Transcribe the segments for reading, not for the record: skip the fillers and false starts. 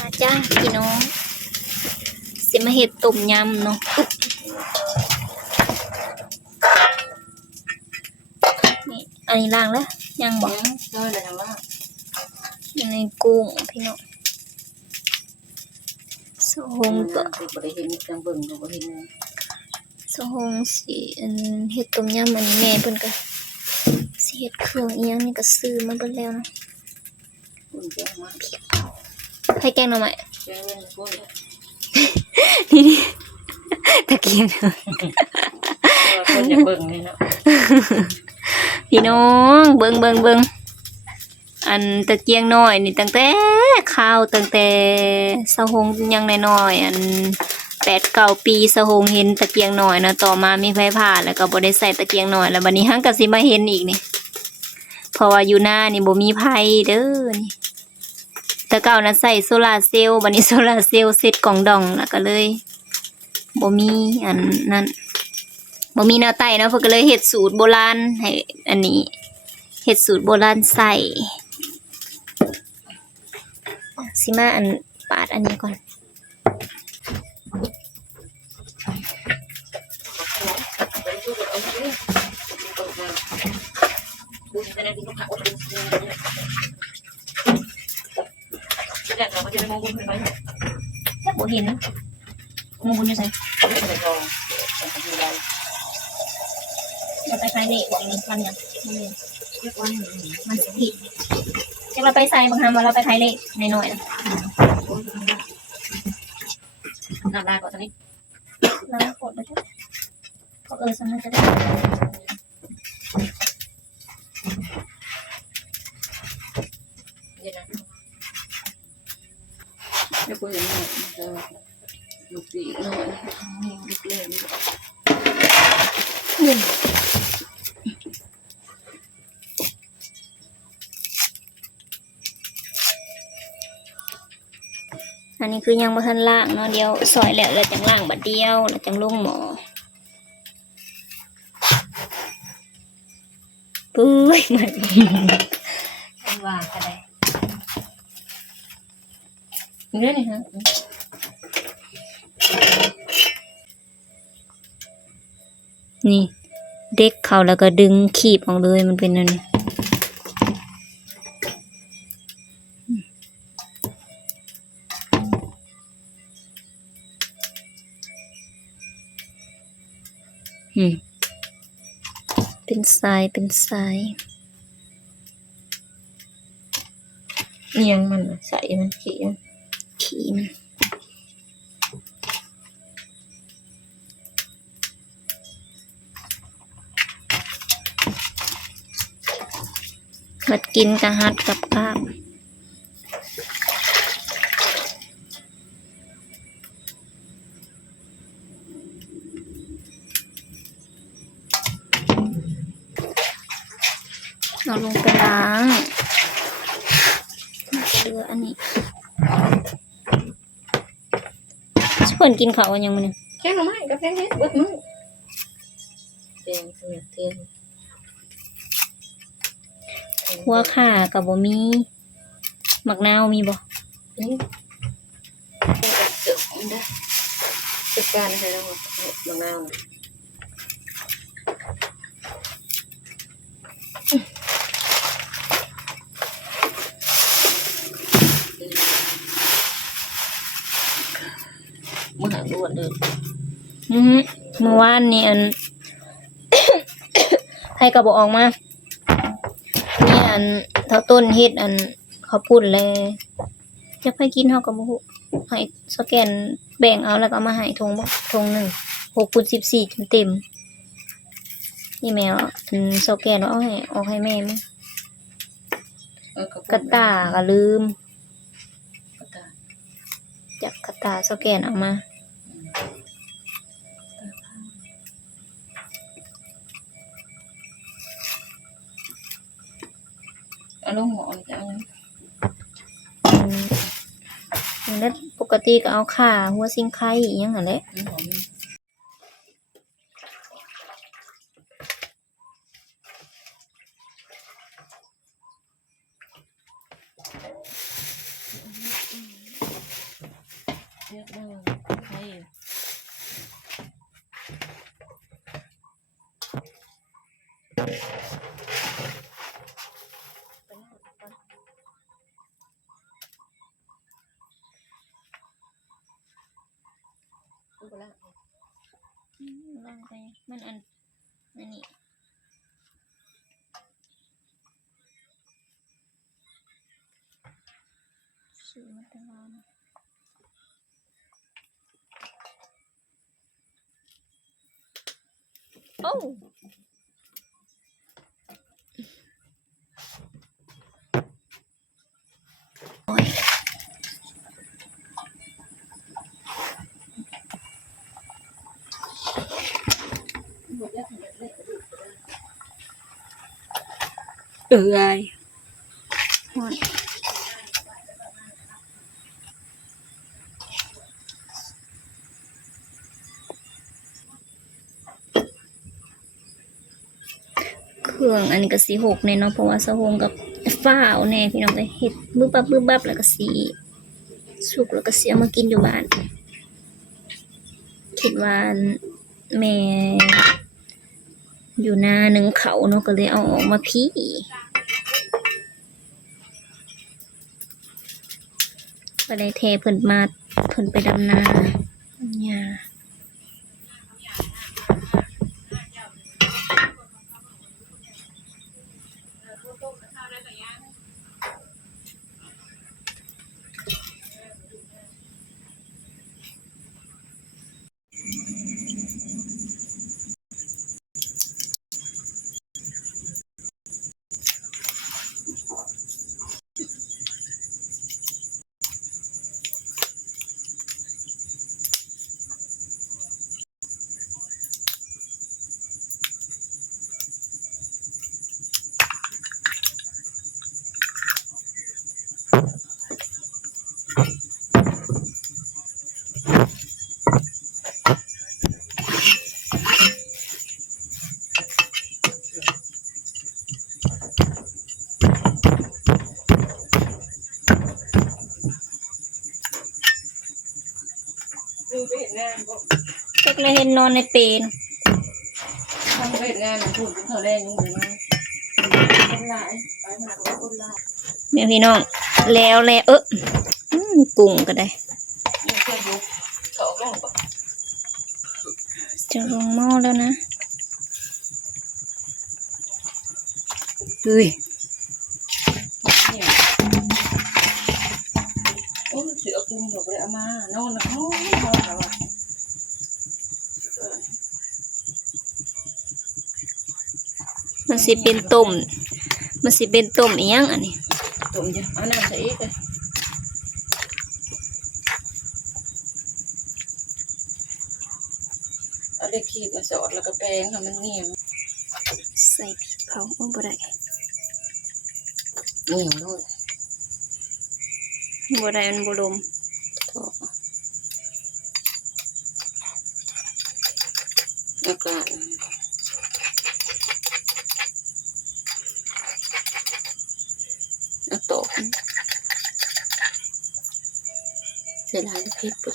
มาจ้าพี่น้องสิมาเห็ดต้มยำเนาะนี่อันนี้ล้างแล้วยังบอกเลยเลยนะว่ายังในกุ้งพี่น้องสหงตัวบริเห็นจังเบิ่งบริเห็นสหงสีอันเห็ดต้มยำอันนี้แม่เพิ่นก็สิเห็ดเครื่องอีหยังนี่ก็ซื้อมาเบิ่แล้วนะคุณแจ้งมาให้แกงหน่อไม้แจ้งเงินคุณนี่ตะเกียงคนจะเบิ่งนี่เนาะพี่น้องเบิ่งอันตะเกียงน้อยนี่ตั้งแต่ข้าวตั้งแต่สะหงยังน้อยๆอัน8-9 ปีสะหงเห็นตะเกียงน้อยนะต่อมามีไฟผ่าแล้วก็บ่ได้ใส่ตะเกียงน้อยแล้วบัดนี้หั้งก็สิมาเห็นอีกนี่เพราะว่าอยู่หน้านี่บ่มีไผเด้อนี่แต่เก่านั้นใส่โซลาร์เซลล์บัดนี้โซลาร์เซลล์เสร็จกล่องดองแล้วก็เลยบ่มีอันนั้นบ่มีแนวไต้เนาะเพิ่นก็เลยเฮ็ดสูตรโบราณให้อันนี้เฮ็ดสูตรโบราณใส่สิมาอันปาดอันนี้ก่อนบ่เห็นนะมองบุญอยู่ไสเราไปใส่เด็กบอกนี่วันยังมันสิผิดจะเราไปใส่บางครั้งเราไปใส่เล็กในหน่อยนะน้ำลายก่อนตอนนี้ล้างขวดไปจ้ะก็สมัยจะได้เดี๋ยวนะไม่คุยกันหน่อยจะลูกปีหน่อยลูกเล่นอันนี้คือยังบ่ทันล่างเนาะเดี๋ยวซอยแล้วจังล่างบัดเดียวแล้วจังลงหม้อปุ้ยมันว่าก็ได้นี่นี่ฮะนี่เด็กเข้าแล้วก็ดึงขีบออกเลยมันเป็นอันนี้เป็นสายเอียงมันใส่มันขี้มันมัดกินกะฮัดกับข้าวเอาลงไปล้างเหลืออันนี้เพื่อนกินข้าวยังมื้อนี้แค่หน่อไม้กับแค่เฮ็ดเบิดมื้อแกงเสียเทียนหัวข่ากับบ่มีหมักนาวมีบ่นี่เกิดได้จัดการให้แล้วมะนาวมื้อหาล้วนเลยเมื่อวานนี่อัน ให้กระบอกออกมานี่อันเท่าต้นเฮ็ดอันเขาปุ่นเลยจะไปกินเฮาก็บ่ฮู้ให้สแกนแบ่งเอาแล้วก็มาให้ทงบ่ทงนึง6x14เต็มนี่แม่อันสแกนเอาให้ออกให้แม่มั้งกระตาก็ลืมจากกระตาสแกนเอามาเอาลงหม้อจะเอาแล้วปกติก็เอาข่าหัวซิงไข่อีหยังนั่นแหละ ลองไปมันอันนี้ซื้อมาตลอดโอ้ไอ้ฮอนเครื่องอันนี้ก็สีหกเนี่ยเนาะเพราะว่าสะโฮงกับฟ้าวแน่พี่น้องก็เฮ็ดบึ้บบับแล้วก็สีสุกแล้วก็เสียมากินอยู่บ้านคิดว่าแม่อยู่หน้าหนึ่งเขาเนาะก็เลยเอาออกมาพี่ก็ได้เทเพิ่นมาเพิ่นไปดำนาเนี่ยเล็กเลยเห็นนอนในเปน ทำเป็นงานพูดเขาแรงยังเหมือนมาคนหลายไปหาคนหลาย เนี่ยพี่น้องแล้วกุ้งก็ได้ นี่เพื่อนยุกเขาลงปะ จะลงหม้อแล้วนะเฮ้ย เนี่ยโอ้เสือกุ้งบอกเลยเอามานอนแล้วนอนแล้วอ่ะ มันสิเป็นต้มอีหยังอันนี้ ตุ่มจ้ะเอาน้ำใส่อีกเลยเอาเล็กขีดมาสอดแล้วก็แปรงให้มันเงียบ ใส่พริกเผาบ่ได้ เงียบนู่น มันบ่ลม ทอกอากาศตกเสียดายพริกปุ๊บ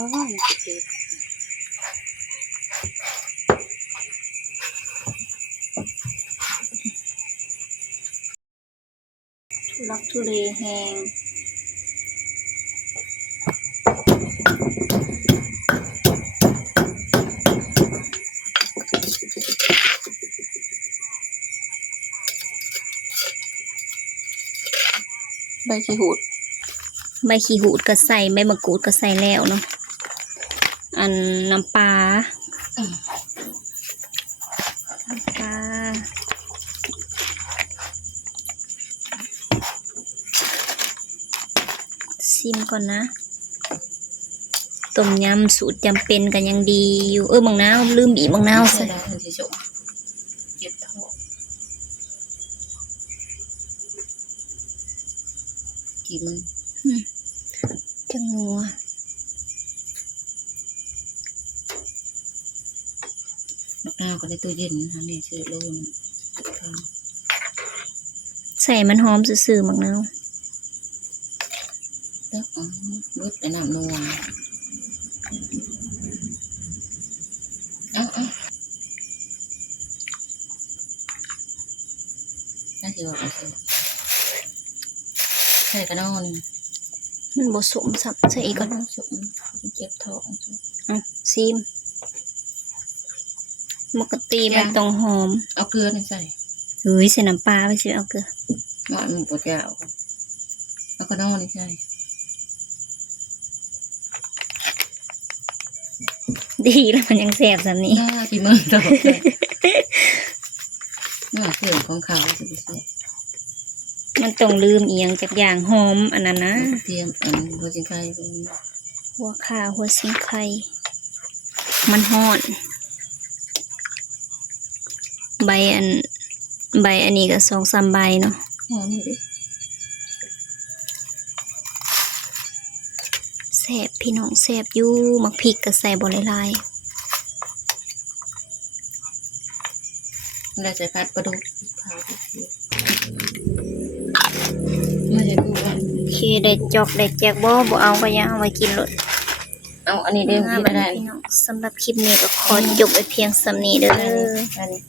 อ๋อเผ็ด ทุลักทุเลแห้งใบขี้หูด ใบขี้หูดก็ใส่ใบมะกรูดก็ใส่แล้วเนาะอันน้ำปลาซิมก่อนนะต้มยำสูตรจำเป็นกันยังดีอยู่บางนาวลืมบีบบางนาว ใส่ ใส่ ได้ถึงจะจบเก็บท้องกี่มัน จังนัว มะนาวก็ในตู้เย็นนะคะนี่ซื้อโลนึง ทอง ใส่มันหอมซื่อๆมักนาว เด้ออ๋อมืดไปน้ำนัวเอาน่าจะว่าเอาใส่กระนอน มันบ่สมสับใส่อีกก่อน น้ำสุกเจ็บท้อง ซีมปกติมันต้องหอม เอาเกลือนี่ใส่ เฮ้ยใส่น้ำปลาไปสิเอาเกลือ หน่อยมันปวดยาวเอากระนอนนี่ใส่ ดีแล้วมันยังแซ่บซำนี้ ที่มือตกเลยนี่ว่าเครื่องของเขาจะไปใส่ มันต้องลืมอีหยังจักอย่างหอมอันนั้นนะ เตรียมอันหัวจิงไข่ หัวข่าหัวสิงไข่มันฮ้อนใบอันนี้ก็2-3ใบเนาะ หอมอยู่ดิ แซ่บพี่น้องแซ่บอยู่มักพริกก็ใส่บ่หลาย เราจะพัดปลาดุกเผาไม่ใช่กูว่า ๆโอเคได้จอกได้แจกบ่เอาก็อย่าเอาไว้กินโลด เอาอันนี้เดิม งา กิ ม นไม่ได้ พี่น้องสำหรับคลิปนี้ก็ขอจบไว้เพียงส่ำนี้เด้อ อันนี้